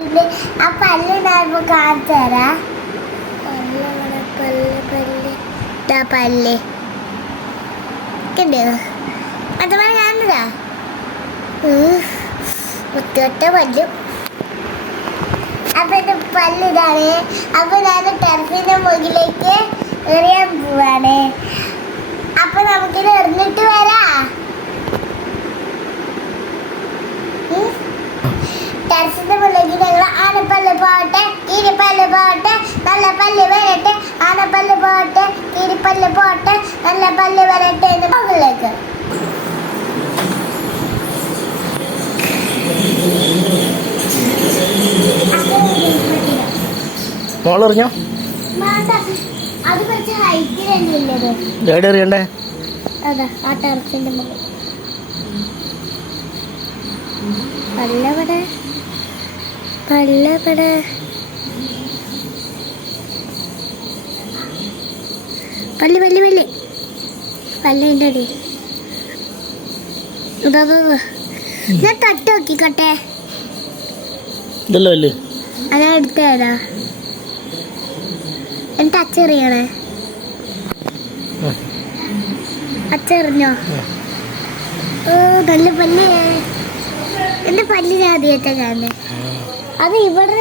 പല്ല് പല്ല് പല്ല് പല്ല് ഇതാ പല്ല്. കണ്ടോ? അതുപോലെ കാണുന്നതാ. മുത്തോട്ട പല്ലു. അപ്പൊ ഞാൻ ടെറസിന്റെ മുകളിലേക്ക് എറിയാൻ പോവാണ്. അപ്പൊ നമുക്കിത് എറിഞ്ഞിട്ട് വരാ. ടെറസിന്റെ മുകളിലേക്ക് ഞങ്ങൾ ആനപ്പല്ല് പോട്ടെ കീരിപ്പല്ല് പോട്ടെ നല്ല പല്ല് വരട്ടെ ആനപ്പല്ല് പോട്ടെ കീരിപ്പല്ല് പോട്ടെ നല്ല പല്ല് വരട്ടെ എന്ന് മുകളിലേക്ക്. മോളറിഞ്ഞോ. അത് കുറച്ച് ഹൈറ്റിൽ തന്നെയല്ലേ എവിടെ എറിയണ്ടേ? അതാ ആ ടെറസിന്റെ മുകളിൽ. പല്ലവിടെ പല്ലവിടെ. പല്ല് പല്ലി പല്ല്. പല്ലിന്റെ അടി. ഞാൻ തട്ട് നോക്കിക്കോട്ടെ ഇതല്ലോ അല്ലേ അത് എടുത്തേടാ എന്നിട്ട് അച്ചെറിയണേ. അച്ചെറിഞ്ഞോ ഓ നല്ല പല്ല്. എന്റെ പല്ല് ഞാൻ ആദ്യമായിട്ടാ കാണുന്നത് അത് ഇവിടെ